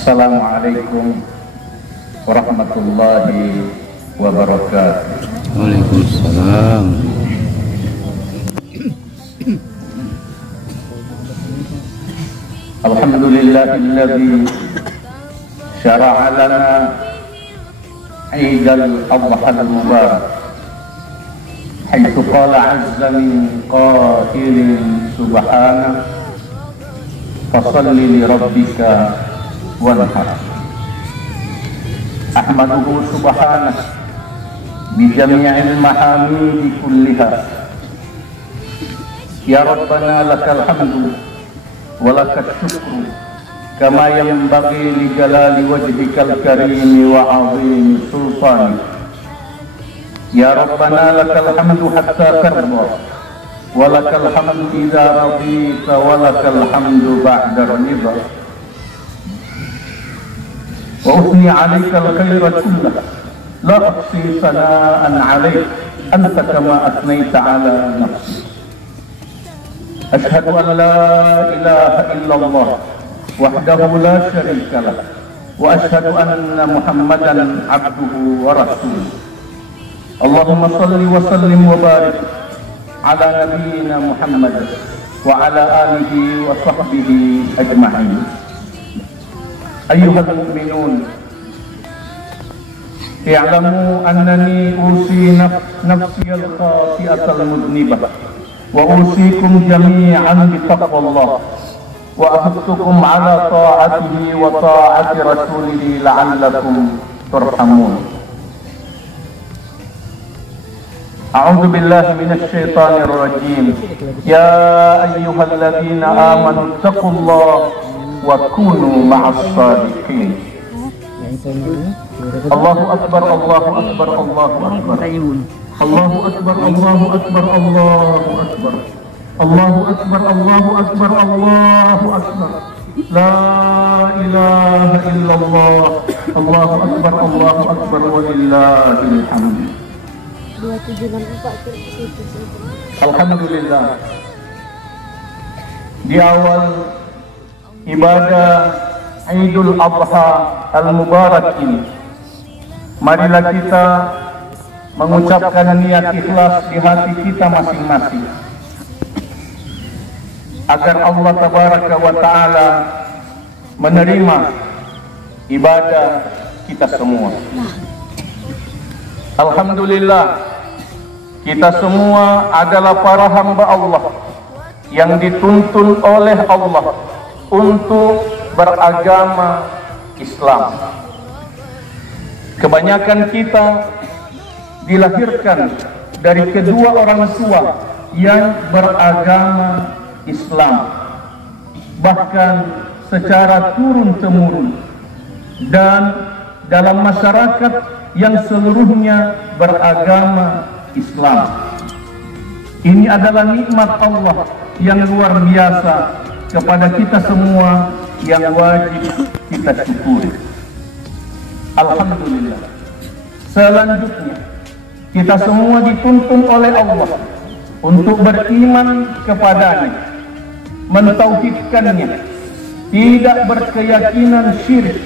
Assalamualaikum warahmatullahi wabarakatuh. Waalaikumsalam. Alhamdulillahilladzi syara'a lana Eidal Adha al-Mubarak haitsu qala 'azza min qailin subhanahu fasalli li rabbika wanhar. Ahmaduhu subhanahu bi jami'il mahamidi kulliha. Ya Rabbana lakal hamdu wa lakal syukru kama yanbaghi li jalali wajhikal karim wa 'azimi sultanik. Ya Rabbana lakal hamdu hatta tarda wa lakal hamdu idza radita wa lakal hamdu ba'da ridha. Wa uthni 'alaika al-khaira kullah la uhsi sana'an 'alaik anta kama athnayta 'ala nafsi. Ashhadu an la ilaha illallah wahdahu la syarika lah wa ashhadu anna Muhammadan 'abduhu wa rasuluh. Allahumma salli wa sallim wa barik ala nabiyyina Muhammad wa ala alihi wa sahbihi ajma'in. Ayyuhal mu'minun, i'lamu annani usi nafsi al-khati'atal mudnibah wa usikum jami'an bi taqwallah wa ahdukum ala ta'atihi wa ta'ati rasulihi la'allakum turhamun. A'udzu billahi minasy syaithanir rajim. Ya ayyuhalladzina amanu taqullaha wa kunu ma'as shadiqin. Allahu akbar, Allahu akbar, Allahu akbar. Allahu akbar, Allahu akbar, Allahu akbar. Allahu akbar, Allahu akbar, Allahu akbar. La ilaha illallah. Allahu akbar, Allahu akbar, walillahil hamd. Alhamdulillah. Di awal ibadah Idul Adha al-Mubarak ini, marilah kita mengucapkan niat ikhlas di hati kita masing-masing agar Allah Tabaraka wa Ta'ala menerima ibadah kita semua. Alhamdulillah, kita semua adalah para hamba Allah yang dituntun oleh Allah untuk beragama Islam. Kebanyakan kita dilahirkan dari kedua orang tua yang beragama Islam, bahkan secara turun-temurun, dan dalam masyarakat yang seluruhnya beragama Islam. Ini adalah nikmat Allah yang luar biasa kepada kita semua yang wajib kita syukuri. Alhamdulillah. Selanjutnya, kita semua dituntun oleh Allah untuk beriman kepadanya, mentauhidkannya, tidak berkeyakinan syirik,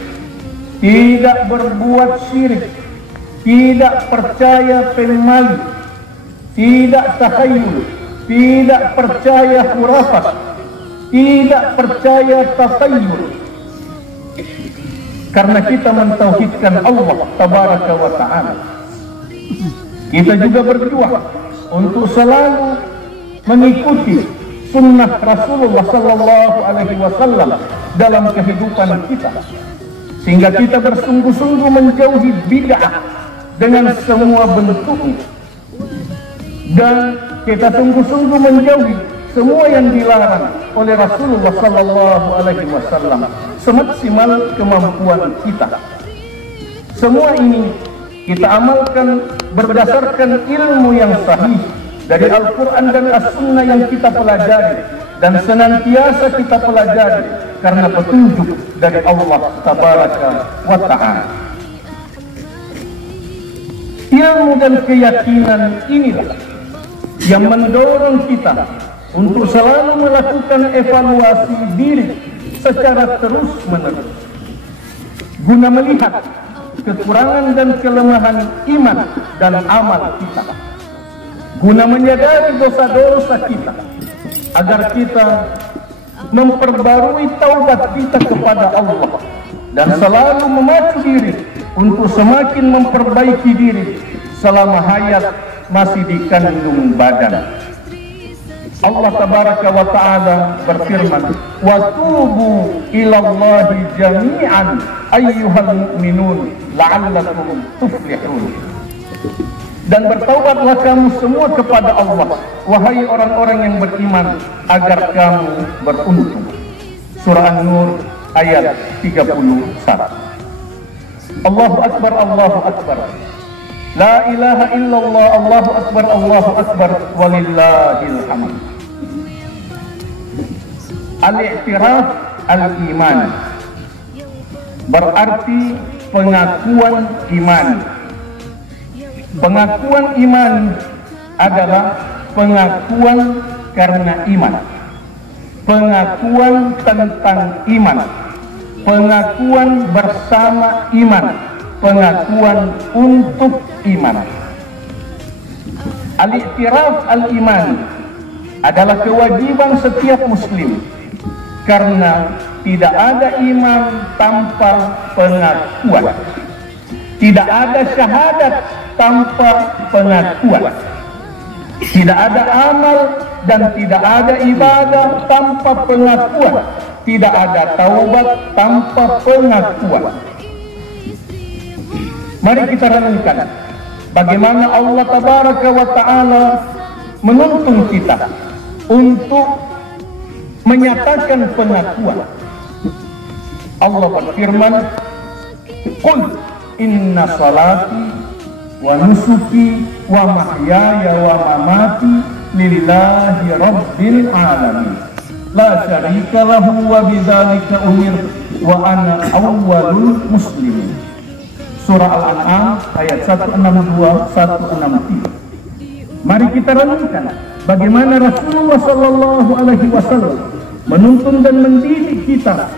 tidak berbuat syirik, tidak percaya pemali, tidak takhayul, tidak percaya khurafat, tidak percaya tasayyur. Karena kita mentauhidkan Allah Tabaraka wa Ta'ala, kita juga berjuang untuk selalu mengikuti sunnah Rasulullah Sallallahu Alaihi Wasallam dalam kehidupan kita, sehingga kita bersungguh-sungguh menjauhi bid'ah dengan semua bentuknya, dan kita sungguh-sungguh menjauhi semua yang dilarang oleh Rasulullah Sallallahu Alaihi Wasallam semaksimal kemampuan kita. Semua ini kita amalkan berdasarkan ilmu yang sahih dari Al-Quran dan As-Sunnah yang kita pelajari dan senantiasa kita pelajari karena petunjuk dari Allah Tabaraka wa Ta'ala. Ilmu dan keyakinan inilah yang mendorong kita untuk selalu melakukan evaluasi diri secara terus-menerus. guna melihat kekurangan dan kelemahan iman dan amal kita, guna menyadari dosa-dosa kita, agar kita memperbarui taubat kita kepada Allah dan selalu memacu diri untuk semakin memperbaiki diri selama hayat masih dikandung badan. Allah tabaraka wa ta'ala berfirman, wa tubu ilallahi jami'an ayyuhal mu'minun la'allakum tuflihun. Dan bertaubatlah kamu semua kepada Allah, wahai orang-orang yang beriman, agar kamu beruntung. Surah An-Nur ayat 31. Allahu Akbar, Allahu Akbar. La ilaha illallah, Allahu Akbar, walillahil hamd. Al-i'tiraf al-iman berarti pengakuan iman. Pengakuan iman adalah pengakuan karena iman, pengakuan tentang iman, pengakuan bersama iman, pengakuan untuk iman. Al-i'tiraf al-iman adalah kewajiban setiap muslim, karena tidak ada iman tanpa pengakuan, tidak ada syahadat tanpa pengakuan, tidak ada amal dan tidak ada ibadah tanpa pengakuan, tidak ada taubat tanpa pengakuan. Mari kita renungkan bagaimana Allah tabaraka wa ta'ala menuntun kita untuk menyatakan pengakuan. Allah berfirman, qul inna salati wa nusuki wa mahyaya wa mamati lillahi rabbil alamin la syarika lahu wa bidzalika umirtu wa ana awwalul muslimin. Surah Al-An'am ayat 162 163. Mari kita renungkan bagaimana Rasulullah sallallahu alaihi wasallam menuntun dan mendidik kita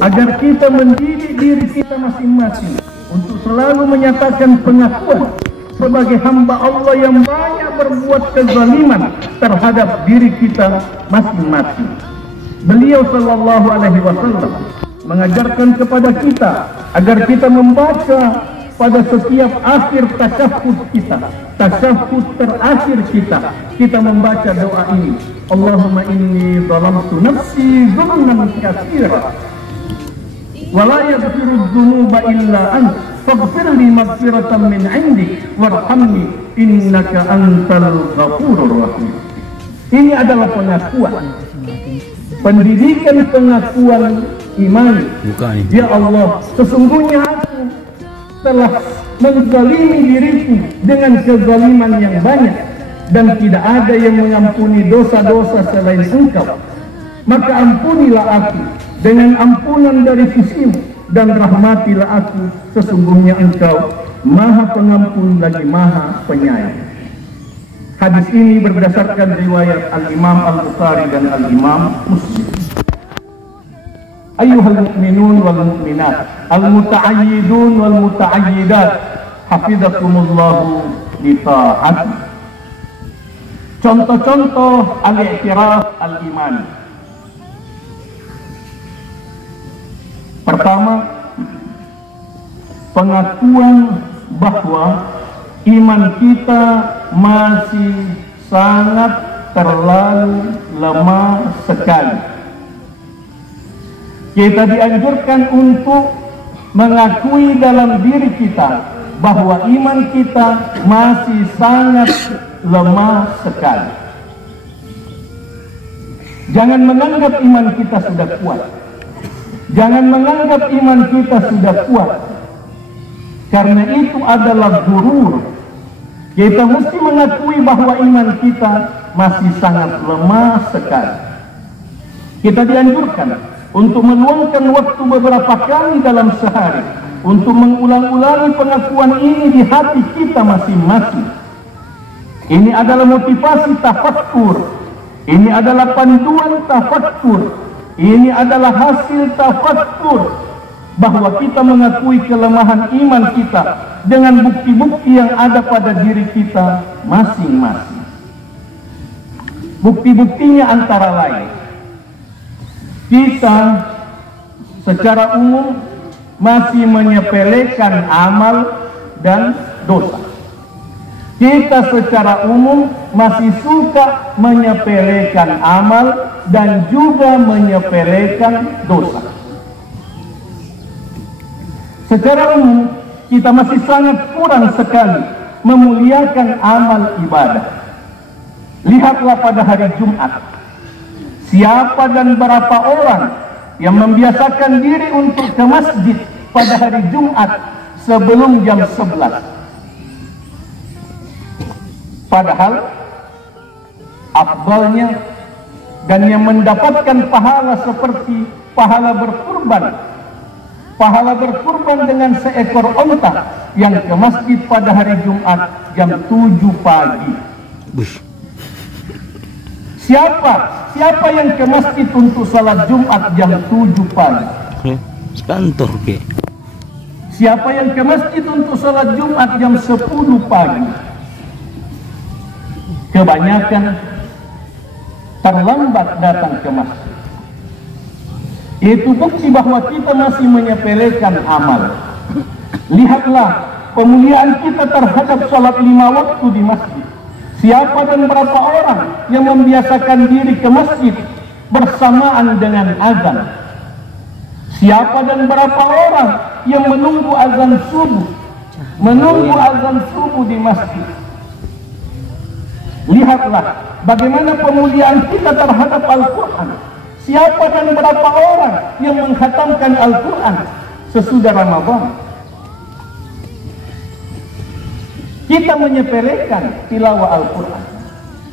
agar kita mendidik diri kita masing-masing untuk selalu menyatakan pengakuan sebagai hamba Allah yang banyak berbuat kezaliman terhadap diri kita masing-masing. Beliau sallallahu alaihi wasallam mengajarkan kepada kita agar kita membaca pada setiap akhir tasyahud kita, tasyahud terakhir kita membaca doa ini, Allahumma inni zalamtu nafsi zulman katsira wa la yaghfiru dzunuba illa anta faghfir li maghfiratan min 'indik warhamni innaka antal ghafurur rahim. Ini adalah pengakuan, pendidikan pengakuan iman. Ya Allah, sesungguhnya aku telah menzalimi diriku dengan kezaliman yang banyak dan tidak ada yang mengampuni dosa-dosa selain Engkau. Maka ampunilah aku dengan ampunan dari sisimu dan rahmatilah aku, sesungguhnya Engkau Maha Pengampun lagi Maha Penyayang. Hadis ini berdasarkan riwayat Al-Imam Al-Bukhari dan Al-Imam Muslim. Ayyuhal mu'minun wal mu'minat, al-muta'ayyidun wal muta'ayyidat, hafizakumullahu li ta'ati. Contoh-contoh al-i'tiraf al-iman. Pertama, pengakuan bahwa iman kita masih sangat terlalu lemah sekali. Kita dianjurkan untuk mengakui dalam diri kita bahwa iman kita masih sangat lemah sekali. Jangan menganggap iman kita sudah kuat. Jangan menganggap iman kita sudah kuat, karena itu adalah gurur. Kita mesti mengakui bahwa iman kita masih sangat lemah sekali. Kita dianjurkan untuk meluangkan waktu beberapa kali dalam sehari untuk mengulang-ulangi pengakuan ini di hati kita masing-masing. Ini adalah motivasi tafakkur, ini adalah panduan tafakkur, ini adalah hasil tafakkur bahwa kita mengakui kelemahan iman kita dengan bukti-bukti yang ada pada diri kita masing-masing. Bukti-buktinya antara lain, kita secara umum masih menyepelekan amal dan dosa. Kita secara umum masih suka menyepelekan amal dan juga menyepelekan dosa. Secara umum kita masih sangat kurang sekali memuliakan amal ibadah. Lihatlah pada hari Jumat, siapa dan berapa orang yang membiasakan diri untuk ke masjid pada hari Jumat sebelum jam 11. Padahal afdalnya dan yang mendapatkan pahala seperti pahala berkurban dengan seekor onta yang ke masjid pada hari Jumat jam 7 pagi. Siapa yang ke masjid untuk salat Jumat jam 7 pagi? Sekantor ke. Siapa yang ke masjid untuk salat Jumat jam 10 pagi? Kebanyakan terlambat datang ke masjid. Itu bukti bahwa kita masih menyepelekan amal. Lihatlah pemuliaan kita terhadap salat 5 waktu di masjid. Siapa dan berapa orang yang membiasakan diri ke masjid bersamaan dengan azan? Siapa dan berapa orang yang menunggu azan subuh di masjid? Lihatlah bagaimana pemuliaan kita terhadap Al-Quran. Siapa dan berapa orang yang mengkhatamkan Al-Quran sesudah Ramadan? Kita menyepelekan tilawah Al-Quran.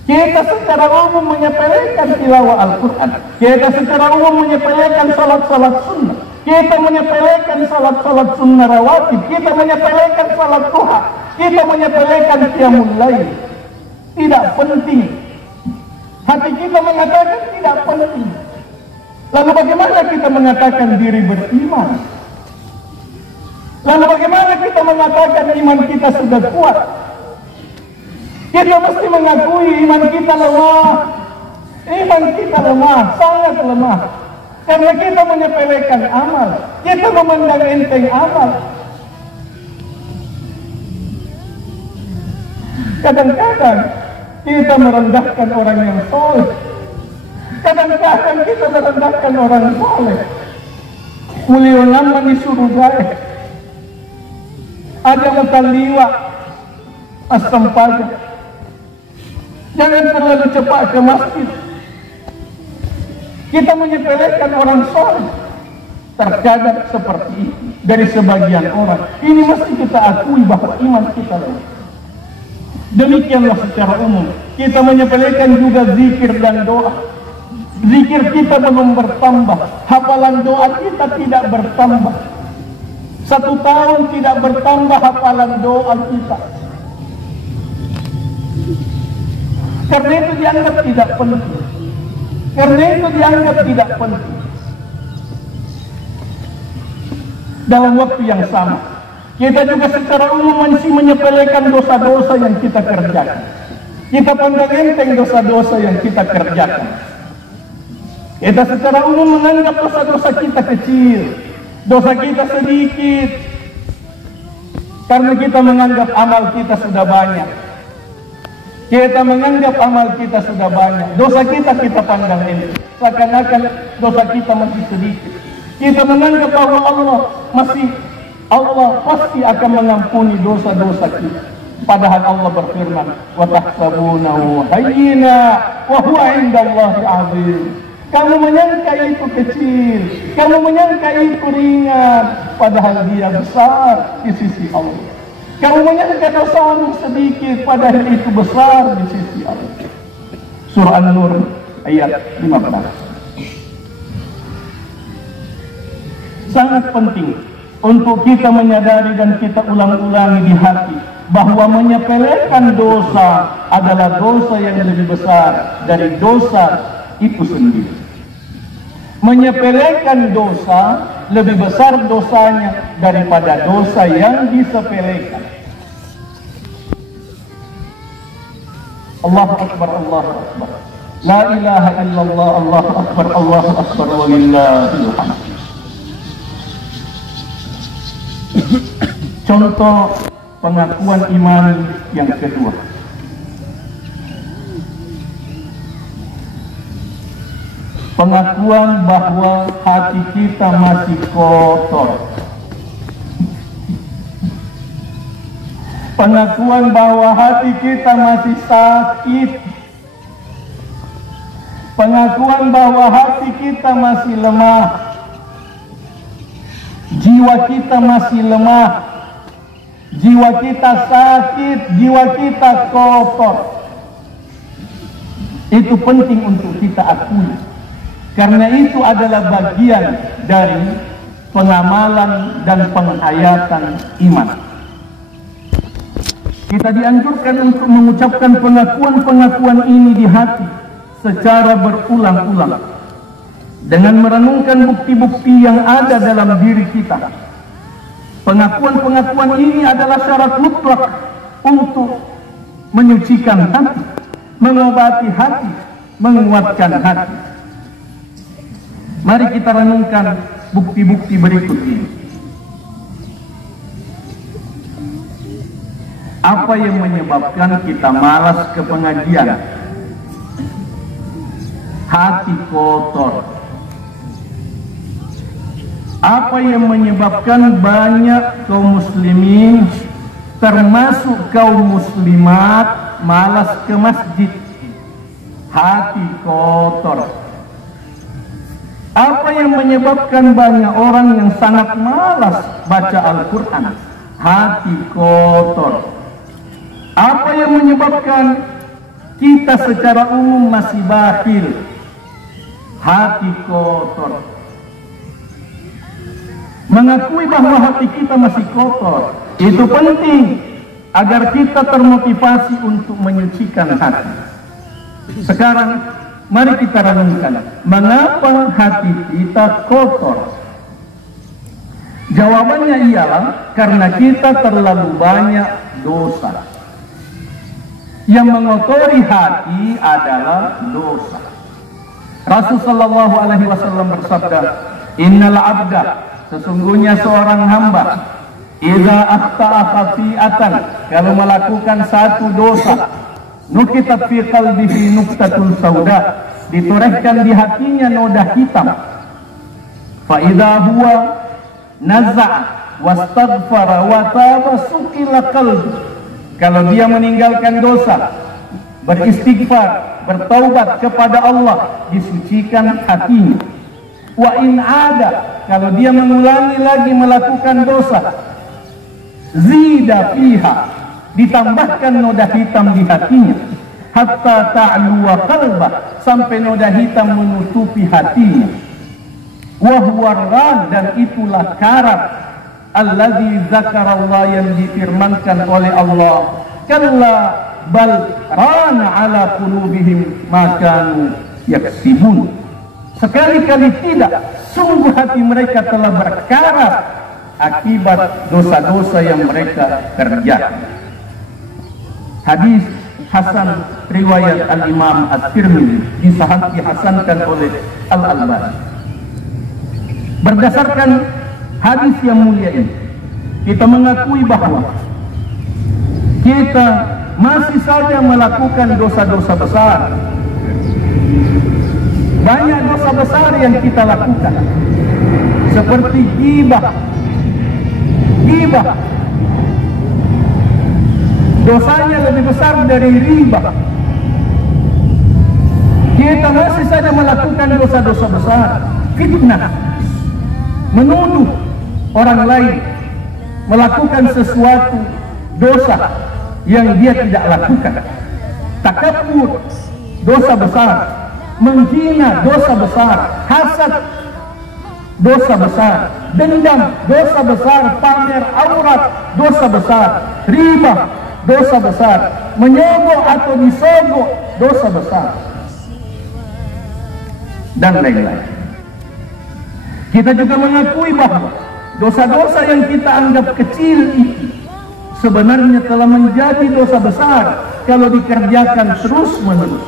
Kita secara umum menyepelekan tilawah Al-Quran. Kita secara umum menyepelekan salat-salat sunnah. Kita menyepelekan salat-salat sunnah rawatib. Kita menyepelekan salat duha. Kita menyepelekan qiyamul lail. Tidak penting. Hati kita mengatakan tidak penting. Lalu bagaimana kita mengatakan diri beriman? Lalu bagaimana kita mengatakan iman kita sudah kuat? Kita mesti mengakui iman kita lemah. Iman kita lemah, sangat lemah. Karena kita menyepelekan amal. Kita memandang enteng amal. Kadang-kadang kita merendahkan orang yang soleh. Kadang-kadang kita merendahkan orang soleh. Mulia ulama disuruh gaya. Ada mutaliwa asam pajak. Jangan terlalu cepat ke masjid. Kita menyepelekan orang soleh. Terkadang seperti itu dari sebagian orang. Ini mesti kita akui bahwa iman kita lemah. Demikianlah secara umum. Kita menyepelekan juga zikir dan doa. Zikir kita belum bertambah. Hafalan doa kita tidak bertambah. 1 tahun tidak bertambah hafalan doa kita. Karena itu dianggap tidak penting. Dalam waktu yang sama, kita juga secara umum masih menyepelekan dosa-dosa yang kita kerjakan. Kita pandang enteng dosa-dosa yang kita kerjakan. Kita secara umum menganggap dosa-dosa kita kecil, dosa kita sedikit, karena kita menganggap amal kita sudah banyak. Kita menganggap amal kita sudah banyak. Dosa kita pandang enteng, seakan-akan dosa kita masih sedikit. Kita menganggap bahwa Allah pasti akan mengampuni dosa-dosa kita. Padahal Allah berfirman, wa tahsabunahu hayyina wa huwa 'indallahi 'azim. Kamu menyangka itu kecil, kamu menyangka itu ringan, padahal dia besar di sisi Allah. Kamu menyangka dosamu sedikit, padahal itu besar di sisi Allah. Surah An-Nur ayat 15. Sangat penting untuk kita menyadari dan kita ulang-ulangi di hati bahwa menyepelekan dosa adalah dosa yang lebih besar dari dosa itu sendiri. Menyepelekan dosa lebih besar dosanya daripada dosa yang disepelekan. Allahu Akbar, Allahu Akbar. La ilaha illallah, Allahu Akbar, Allahu Akbar, walillahil hamd. Contoh pengakuan iman yang kedua. Pengakuan bahwa hati kita masih kotor. Pengakuan bahwa hati kita masih sakit. Pengakuan bahwa hati kita masih lemah. Jiwa kita masih lemah. Jiwa kita sakit, jiwa kita kotor. Itu penting untuk kita akui. Karena itu adalah bagian dari pengamalan dan penghayatan iman. Kita dianjurkan untuk mengucapkan pengakuan-pengakuan ini di hati secara berulang-ulang, dengan merenungkan bukti-bukti yang ada dalam diri kita. Pengakuan-pengakuan ini adalah syarat mutlak untuk menyucikan hati, mengobati hati, menguatkan hati. Mari kita renungkan bukti-bukti berikut ini. Apa yang menyebabkan kita malas ke pengajian? Hati kotor. Apa yang menyebabkan banyak kaum muslimin, termasuk kaum muslimat, malas ke masjid? Hati kotor. Apa yang menyebabkan banyak orang yang sangat malas baca Al-Quran? Hati kotor. Apa yang menyebabkan kita secara umum masih bakhil? Hati kotor. Mengakui bahwa hati kita masih kotor itu penting agar kita termotivasi untuk menyucikan hati. Sekarang mari kita renungkan, mengapa hati kita kotor? Jawabannya ialah karena kita terlalu banyak dosa. Yang mengotori hati adalah dosa. Rasulullah sallallahu alaihi wasallam bersabda, "Innal 'abda, sesungguhnya seorang hamba, idza akhta'a khati'atan, kalau melakukan satu dosa, nukitat fi qalbihi nuqtatun sauda, ditorehkan di hatinya noda hitam. Fa idza huwa naza' wastaghfara wa taba suqila qalbi, kalau dia meninggalkan dosa, beristighfar, bertaubat kepada Allah, disucikan hatinya. Wa in ada, kalau dia mengulangi lagi melakukan dosa, zida fiha, ditambahkan noda hitam di hatinya, hatta ta'luwa qalbah, sampai noda hitam menutupi hatinya. Wa huwa ran, dan itulah karat, alladzi zakarallah, yang difirmankan oleh Allah, kalla bal rana ala qulubihim ma kanu yaksibun. Sekali-kali tidak, sungguh hati mereka telah berkarat akibat dosa-dosa yang mereka kerjakan. Hadis Hasan riwayat Al-Imam At-Tirmidzi, dihasankan oleh Al-Albani. Berdasarkan hadis yang mulia ini, kita mengakui bahwa kita masih saja melakukan dosa-dosa besar. Banyak dosa besar yang kita lakukan, seperti ghibah. Dosanya lebih besar dari riba. Kita masih saja melakukan dosa-dosa besar. Fitnah, menuduh orang lain melakukan sesuatu dosa yang dia tidak lakukan. Takabur, dosa besar. Menghina, dosa besar. Hasad, dosa besar. Dendam, dosa besar. Pamer aurat, dosa besar. Riba, dosa besar. Menyogok atau disogok, dosa besar. Dan lain-lain. Kita juga mengakui bahwa dosa-dosa yang kita anggap kecil itu sebenarnya telah menjadi dosa besar kalau dikerjakan terus-menerus,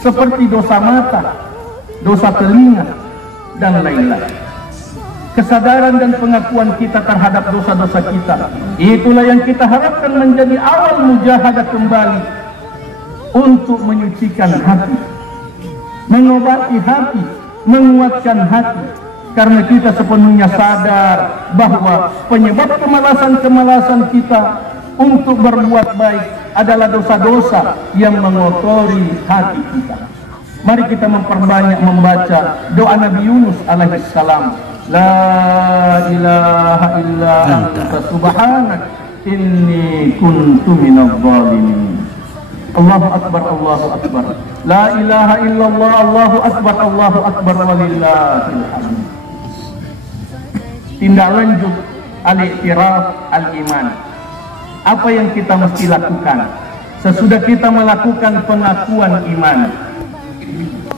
seperti dosa mata, dosa telinga, dan lain-lain. Kesadaran dan pengakuan kita terhadap dosa-dosa kita, itulah yang kita harapkan menjadi awal mujahadah kembali untuk menyucikan hati, mengobati hati, menguatkan hati. Karena kita sepenuhnya sadar bahwa penyebab kemalasan-kemalasan kita untuk berbuat baik adalah dosa-dosa yang mengotori hati kita. Mari kita memperbanyak membaca doa Nabi Yunus alaihissalam. La ilaha illa anta subhanak inni kuntu minadh dhalimin. Allahu akbar, Allahu akbar. La ilaha illallah, Allahu akbar walillahil hamd. Tindak lanjut al-i'tiraf al-iman. Apa yang kita mesti lakukan sesudah kita melakukan pengakuan iman?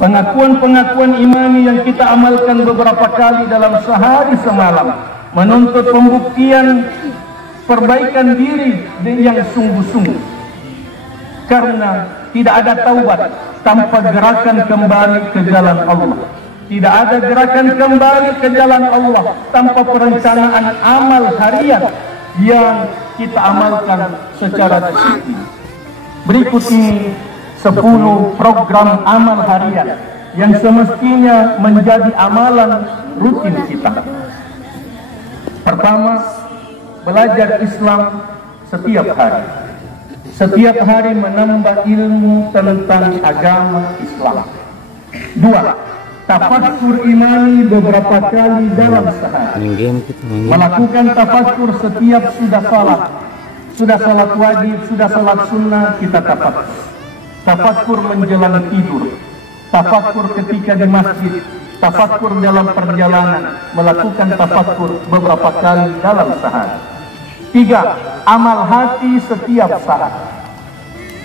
Pengakuan imani yang kita amalkan beberapa kali dalam sehari semalam, menuntut pembuktian perbaikan diri yang sungguh-sungguh. Karena tidak ada taubat tanpa gerakan kembali ke jalan Allah. Tidak ada gerakan kembali ke jalan Allah tanpa perencanaan amal harian yang kita amalkan secara disiplin. Berikut ini 10 program amal harian yang semestinya menjadi amalan rutin kita. Pertama, belajar Islam setiap hari. Setiap hari menambah ilmu tentang agama Islam. 2, tafakkur imani beberapa kali dalam sehari. Melakukan tafakkur setiap sudah salat wajib, sudah salat sunnah, kita tafakkur. Tafakkur menjelang tidur, tafakkur ketika di masjid, tafakkur dalam perjalanan, melakukan tafakkur beberapa kali dalam sehari. 3, amal hati setiap saat.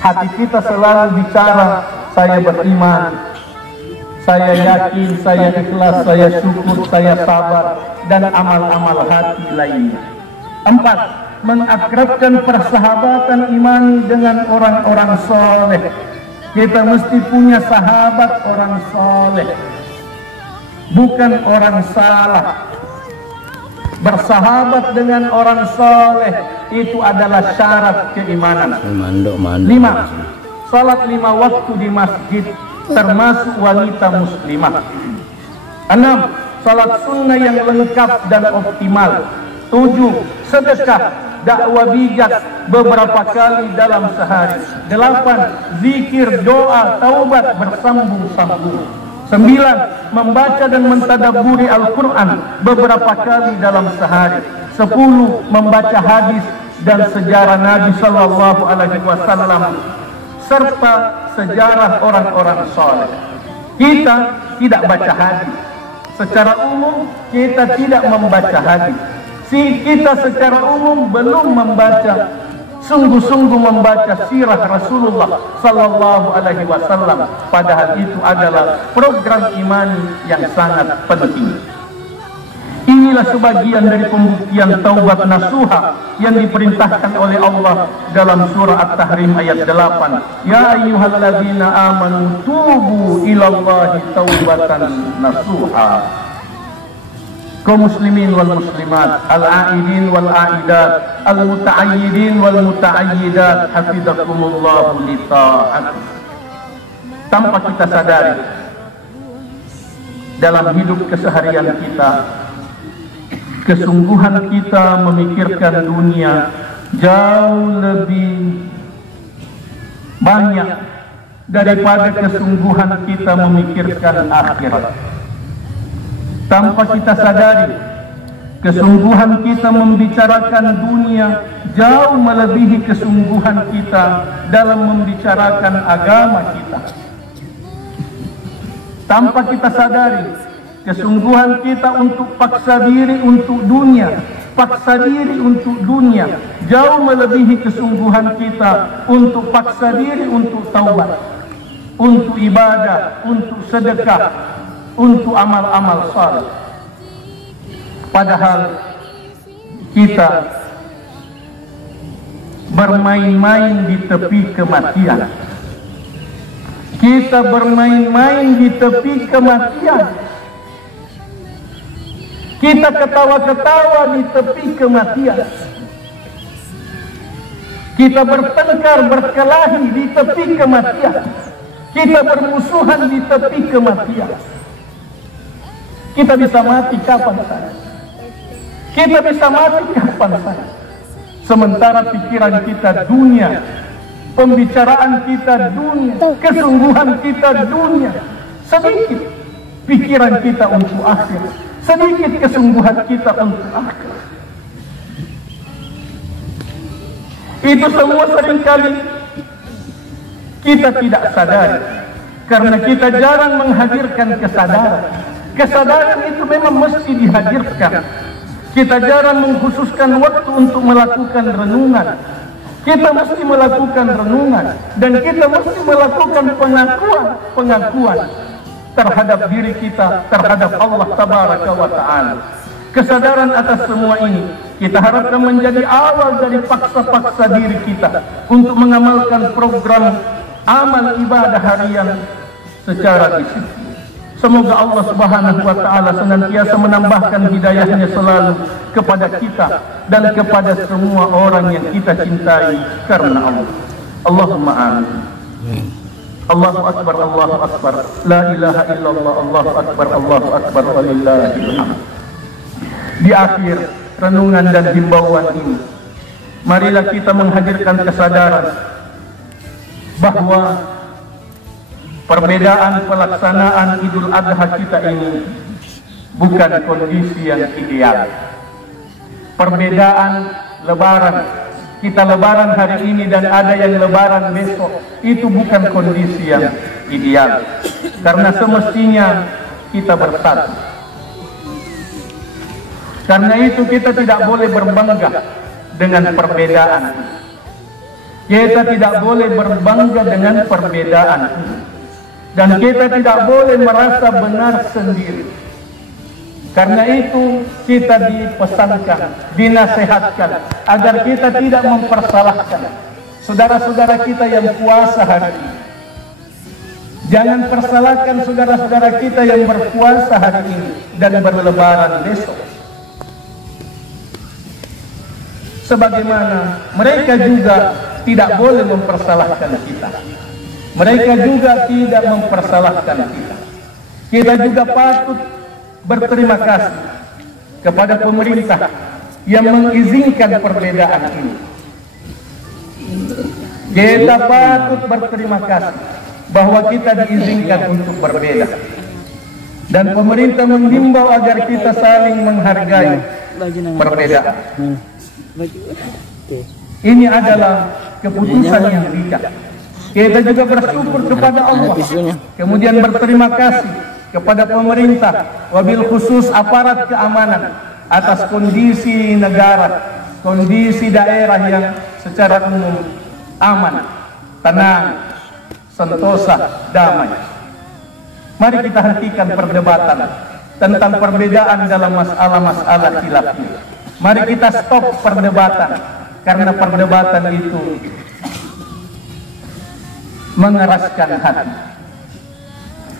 Hati kita selalu bicara, saya beriman, saya yakin, saya ikhlas, saya syukur, saya sabar, dan amal-amal hati lainnya. 4, mengakrabkan persahabatan iman dengan orang-orang soleh. Kita mesti punya sahabat orang soleh, bukan orang salah. Bersahabat dengan orang soleh itu adalah syarat keimanan. 5, salat 5 waktu di masjid, termasuk wanita muslimah. 6, salat sunnah yang lengkap dan optimal. 7, sedekah, dakwah bijak beberapa kali dalam sehari. 8, zikir, doa, taubat bersambung-sambung. 9, membaca dan mentadabburi Al-Quran beberapa kali dalam sehari. 10, membaca hadis dan sejarah Nabi Sallallahu Alaihi Wasallam serta sejarah orang-orang soleh. Kita tidak baca hadis. Secara umum kita tidak membaca hadis. Kita secara umum belum membaca, sungguh-sungguh membaca sirah Rasulullah Sallallahu Alaihi Wasallam. Padahal itu adalah program imani yang sangat penting. Inilah sebagian dari pembuktian taubat nasuha yang diperintahkan oleh Allah dalam surah At-Tahrim ayat 8. Ya ayyuhalladzina amanu tubu ilallahi taubatan nasuha. Kaum muslimin wal muslimat, al-aidin wal aidat, al-muta'ayyidin wal muta'ayyidat, hafizakumullahu li ta'ati. Tanpa kita sadari, dalam hidup keseharian kita, kesungguhan kita memikirkan dunia jauh lebih banyak daripada kesungguhan kita memikirkan akhirat. Tanpa kita sadari, kesungguhan kita membicarakan dunia jauh melebihi kesungguhan kita dalam membicarakan agama kita. Tanpa kita sadari, kesungguhan kita untuk paksa diri untuk dunia jauh melebihi kesungguhan kita untuk paksa diri untuk taubat, untuk ibadah, untuk sedekah, untuk amal-amal saleh. Padahal kita bermain-main di tepi kematian. Kita bermain-main di tepi kematian. Kita ketawa-ketawa di tepi kematian. Kita bertengkar, berkelahi di tepi kematian. Kita bermusuhan di tepi kematian. Kita bisa mati kapan saja. Kita bisa mati kapan saja. Sementara pikiran kita dunia, pembicaraan kita dunia, kesungguhan kita dunia. Sedikit pikiran kita untuk akhir, sedikit kesungguhan kita untuk akhir. Itu semua seringkali kita tidak sadar, karena kita jarang menghadirkan kesadaran. Kesadaran itu memang mesti dihadirkan. Kita jarang mengkhususkan waktu untuk melakukan renungan. Kita mesti melakukan renungan, dan kita mesti melakukan pengakuan terhadap diri kita, terhadap Allah Tabaraka wa Ta'ala. Kesadaran atas semua ini kita harapkan menjadi awal dari paksa-paksa diri kita untuk mengamalkan program amal ibadah harian secara disiplin. Semoga Allah Subhanahu wa Ta'ala senantiasa menambahkan hidayahnya selalu kepada kita dan kepada semua orang yang kita cintai karena Allah. Allahumma amin. Allahu akbar, Allahu akbar, la ilaha illallah, Allahu akbar, Allahu akbar, walillahil hamd. Di akhir renungan dan himbauan ini, marilah kita menghadirkan kesadaran bahwa perbedaan pelaksanaan Idul Adha kita ini bukan kondisi yang ideal. Perbedaan lebaran, kita lebaran hari ini dan ada yang lebaran besok, itu bukan kondisi yang ideal. Karena semestinya kita bersatu. Karena itu kita tidak boleh berbangga dengan perbedaan. Kita tidak boleh berbangga dengan perbedaan. Dan kita tidak boleh merasa benar sendiri. Karena itu kita dipesankan, dinasihatkan agar kita tidak mempersalahkan saudara-saudara kita yang puasa hari ini. Jangan persalahkan saudara-saudara kita yang berpuasa hari ini dan berlebaran besok. Sebagaimana mereka juga tidak boleh mempersalahkan kita. Mereka juga tidak mempersalahkan kita. Kita juga patut berterima kasih kepada pemerintah yang mengizinkan perbedaan ini. Kita patut berterima kasih bahwa kita diizinkan untuk berbeda. Dan pemerintah menghimbau agar kita saling menghargai perbedaan. Ini adalah keputusan yang bijak. Kita juga bersyukur kepada Allah, kemudian berterima kasih kepada pemerintah, wabil khusus aparat keamanan atas kondisi negara, kondisi daerah yang secara umum aman, tenang, sentosa, damai. Mari kita hentikan perdebatan tentang perbedaan dalam masalah-masalah khilafiyah. Mari kita stop perdebatan, karena perdebatan itu mengeraskan hati.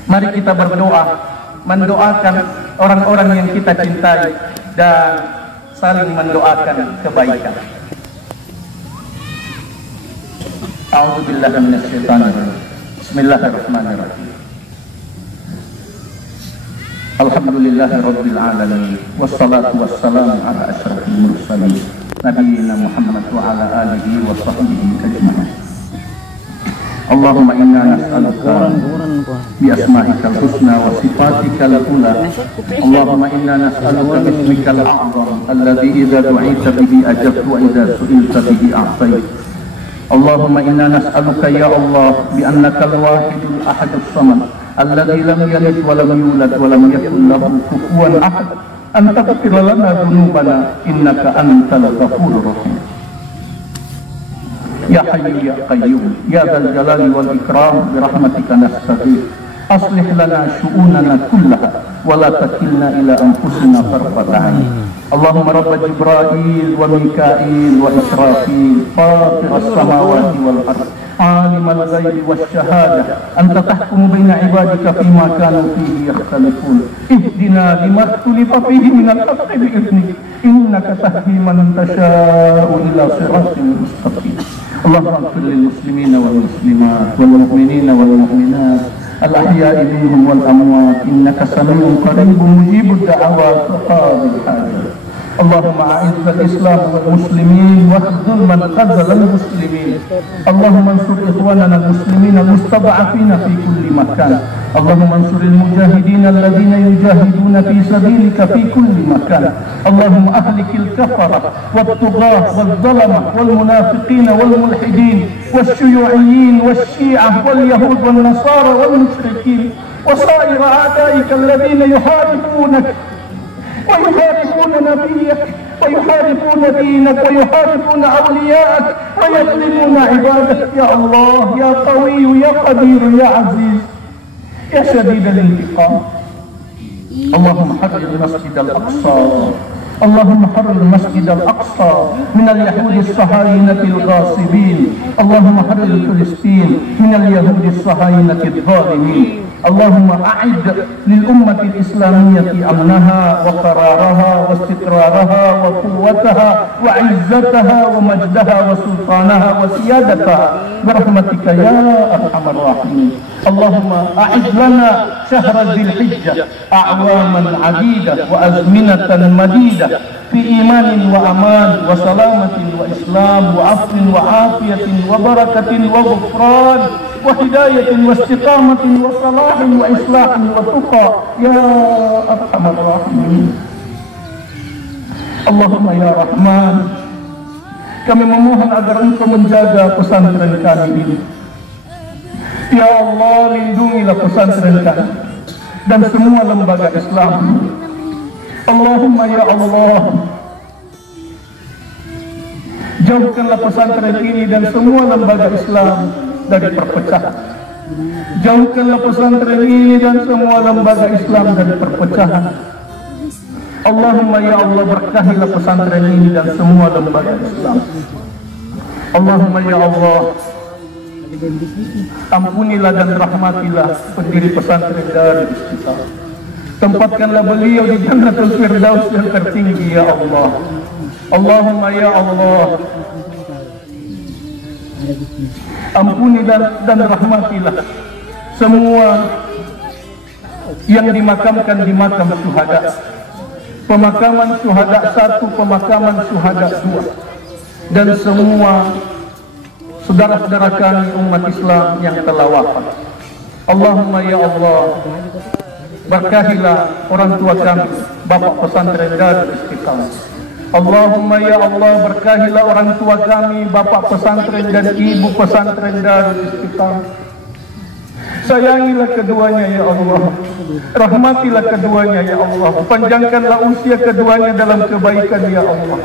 Mari kita berdoa, mendoakan orang-orang yang kita cintai dan saling mendoakan kebaikan. A'udzubillahi minasyaitonirrajim. Bismillahirrahmanirrahim. Alhamdulillahirabbil alamin wassalatu wassalamu ala asyrafil mursalin nabiyina Muhammad wa ala alihi wa sahbihi ajma'in. Allahumma inna nas'aluka bi asma'ikal husna wa sifatikal ula. Allahumma inna nas'aluka bismikal a'zam alladhi idza du'ita bihi ajabta wa idza su'ilta bihi a'tayt. Allahumma inna nas'aluka ya Allah bi annakal wahidul ahadus samad alladhi lam yalid wa lam yulad wa lam yakul lahu kufuwan ahad an taghfir lana dhunubana innaka antal ghafurur rahim. Ya Hayyu ya Qayyum ya Dzal Jalali wal Ikram bi rahmatika nastaghith أصلح لنا شؤوننا كلها ولا تكلنا إلى أنفسنا طرفة عين. اللهم رب جبرائيل وميكائيل وإسرافيل فاطر السماوات والأرض عالم الغيب والشهادة أنت تحكم بين عبادك فيما كانوا فيه يختلفون اهدنا لما اختلف فيه من الحق بإذنك إنك تهدي من تشاء إلى صراط مستقيم. اللهم اغفر للمسلمين والمسلمات والمؤمنين والمؤمنات الأحياء منهم والأموات إنك سميع قريب مجيب الدعوات وقاضي الحاجات. اللهم أعز الإسلام والمسلمين واخذل من خذل المسلمين. اللهم انصر إخواننا المسلمين المستضعفين في كل مكان. اللهم انصر المجاهدين الذين يجاهدون في سبيلك في كل مكان. اللهم أهلك الكفرة والطغاة والظلمة والمنافقين والملحدين والشيوعيين والشيعة واليهود والنصارى والمشركين وسائر أعدائك الذين يحاربونك ويحاربون نبيك ويحاربون دينك ويحاربون أولياءك ويظلمون عبادك. يا الله يا قوي يا قدير يا عزيز يا شديد الانتقام. اللهم حرر المسجد الأقصى. اللهم حرر المسجد الأقصى من اليهود الصهاينة الغاصبين. اللهم حرر فلسطين من اليهود الصهاينة الظالمين. اللهم أعد للأمة الإسلامية أمنها وقرارها واستقرارها وقوتها وعزتها ومجدها وسلطانها وسيادتها برحمتك يا أرحم الراحمين. اللهم أعد لنا شهر ذي الحجة أعواما عديدة وأزمنة مديدة في إيمان وأمان وسلامة وإسلام وعفو وعافية وبركة وغفران وهداية واستقامة وصلاح وإصلاح وتقى يا أرحم الراحمين. اللهم ya Rahman, kami memohon agar Engkau menjaga pesantren kami ini. Ya Allah, lindungilah pesantren kami dan semua lembaga Islam. Allahumma ya Allah, jauhkanlah pesantren ini dan semua lembaga Islam dari perpecahan. Jauhkanlah pesantren ini dan semua lembaga Islam dari perpecahan. Allahumma ya Allah, berkahilah pesantren ini dan semua lembaga Islam. Allahumma ya Allah, ampunilah dan rahmatilah pendiri pesantren Darul Istiqamah. Tempatkanlah beliau di Jannatul Firdaus yang tertinggi ya Allah. Allahumma ya Allah, ampuni dan rahmatilah semua yang dimakamkan di makam syuhada. Pemakaman syuhada 1, pemakaman syuhada 2, dan semua saudara-saudara kami umat Islam yang telah wafat. Allahumma ya Allah, berkahilah orang tua kami, Bapak pesantren Darul Istiqamah. Allahumma ya Allah, berkahilah orang tua kami, Bapak pesantren dan Ibu pesantren Darul Istiqamah. Sayangilah keduanya ya Allah, rahmatilah keduanya ya Allah, panjangkanlah usia keduanya dalam kebaikan ya Allah.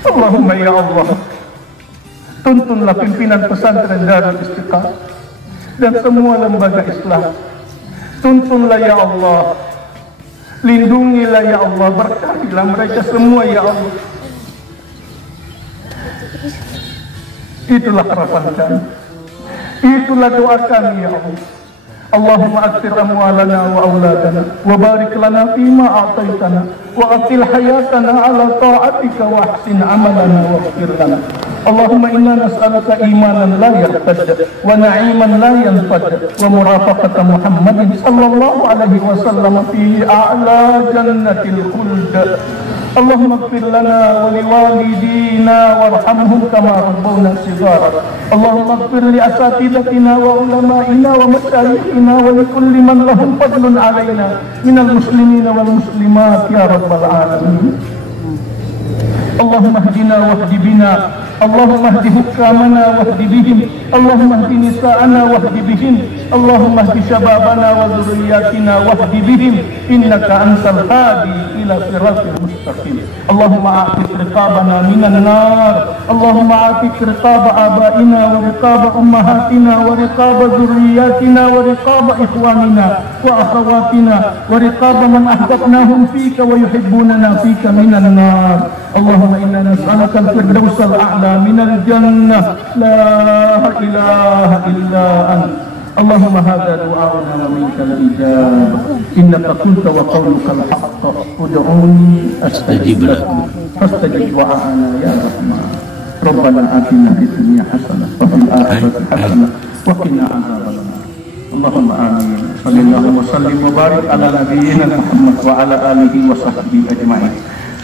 Allahumma ya Allah, tuntunlah pimpinan pesantren Darul Istiqamah dan semua lembaga Islam. Tuntunlah ya Allah, lindungilah ya Allah, berkahilah mereka semua ya Allah. Itulah harapan kami, itulah doa kami ya Allah. Allahumma akthir amwalana wa auladana wa barik lana fima a'taitana wa atil hayatana ala ta'atika wa ahsin amalana wa ighfir lana. Allahumma inna nas'aluka imanan la yartad wa na'iman la yanfad wa murafaqata Muhammadin sallallahu alaihi wasallam fi a'la jannatil khuld. Allahumma ighfir lana wa liwalidina warhamhum kama rabbawna shighara. Allahumma ighfir li asatidatina wa ulama'ina wa masyayikhina wa li kulli man lahum fadlun alaina minal muslimina wal muslimat ya rabbal alamin. Allahumma hdina wahdi bina, Allahumma hdi hukamana wahdi bihim اللهم اهد نساءنا واهد بهن اللهم اهد شبابنا وذرياتنا واهد بهم إنك أنت الهادي إلى صراط المستقيم اللهم أعتق رقابنا من النار اللهم أعتق رقاب آبائنا ورقاب أمهاتنا ورقاب ذرياتنا ورقاب إخواننا وأخواتنا ورقاب من أحببناهم فيك ويحبوننا فيك من النار اللهم إنا نسألك الفردوس الأعلى من الجنة لا إله إلا أنت اللهم هذا دعاؤنا ومنك الإجابة إنك قلت وقولك الحق ادعوني أستجب لكم فاستجب دعاءنا يا رحمن ربنا آتنا في الدنيا حسنة وفي الآخرة حسنة وقنا عذاب النار اللهم آمين صلى الله وسلم وبارك على نبينا محمد وعلى آله وصحبه أجمعين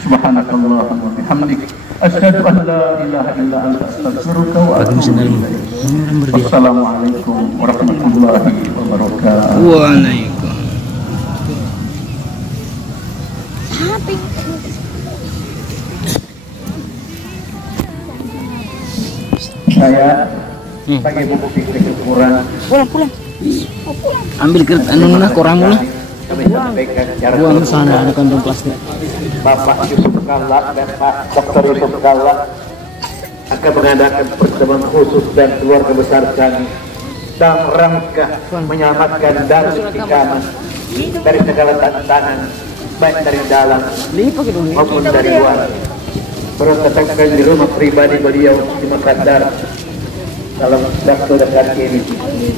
سبحانك اللهم وبحمدك أشهد أن لا إله إلا أنت أستغفرك وأتوب إليك والسلام عليكم ورحمة الله وبركاته Waalaikumsalam. Saya sebagai bukti kesyukuran Pulang. Ambil koran lah. kami sampaikan secara Buang ke sana ada kantong plastik. Bapak Yusuf Kalla dan Pak Dr. Yusuf Kalla akan mengadakan pertemuan khusus dan keluarga besar kami dalam rangka menyelamatkan Darul Istiqamah dari segala tantangan baik dari dalam maupun dari luar. Berkatakan di rumah pribadi beliau di Makassar dalam waktu dekat ini.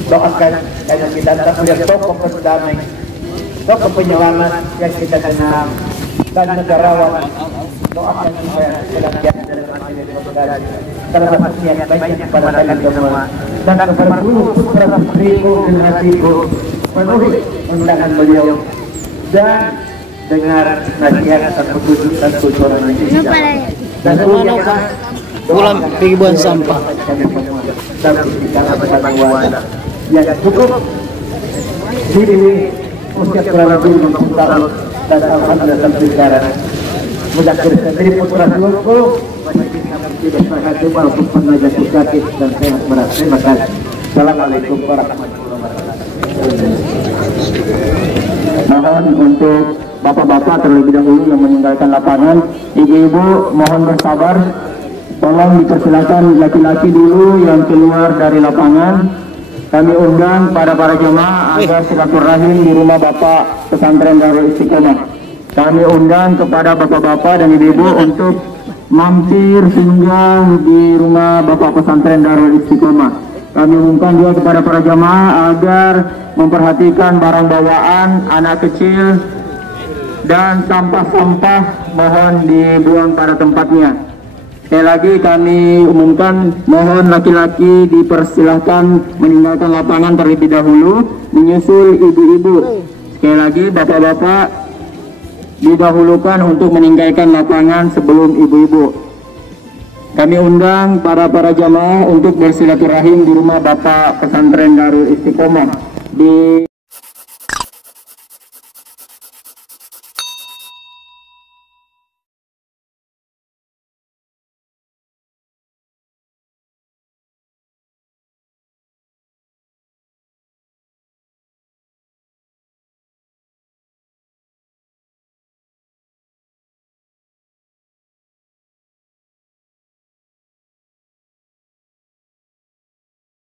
Doakan karena kita tak melihat tokoh perdamai, tokoh penyelamat yang kita kenal dan negarawan. Doakan supaya senantiasa dalam hati dan berkali dalam hati yang baik kepada kalian semua dan kepada seluruh putra putriku dan hatiku penuhi undangan beliau dan dengar nasihat dan petunjuk dan tujuan dan Pulang pergi buang sampah. dan kita yang cukup diri usia kurang lebih 50 tahun dan alhamdulillah sampai sekarang mendakir sendiri putra sulungku masih bisa menjadi sehat walaupun pernah jatuh sakit dan sehat berat. Terima kasih. Assalamualaikum warahmatullahi wabarakatuh. Mohon untuk bapak-bapak terlebih dahulu yang meninggalkan lapangan, ibu-ibu mohon bersabar. Tolong dipersilakan laki-laki dulu yang keluar dari lapangan. Kami undang para jemaah agar silaturahim di rumah Bapak Pesantren Darul Istiqomah. Kami undang kepada bapak-bapak dan ibu-ibu untuk mampir singgah di rumah Bapak Pesantren Darul Istiqomah. Kami umumkan juga kepada para jemaah agar memperhatikan barang bawaan anak kecil dan sampah-sampah mohon dibuang pada tempatnya. Sekali lagi kami umumkan, mohon laki-laki dipersilahkan meninggalkan lapangan terlebih dahulu, menyusul ibu-ibu. Sekali lagi bapak-bapak didahulukan untuk meninggalkan lapangan sebelum ibu-ibu. Kami undang para jamaah untuk bersilaturahim di rumah Bapak Pesantren Darul Istiqomah di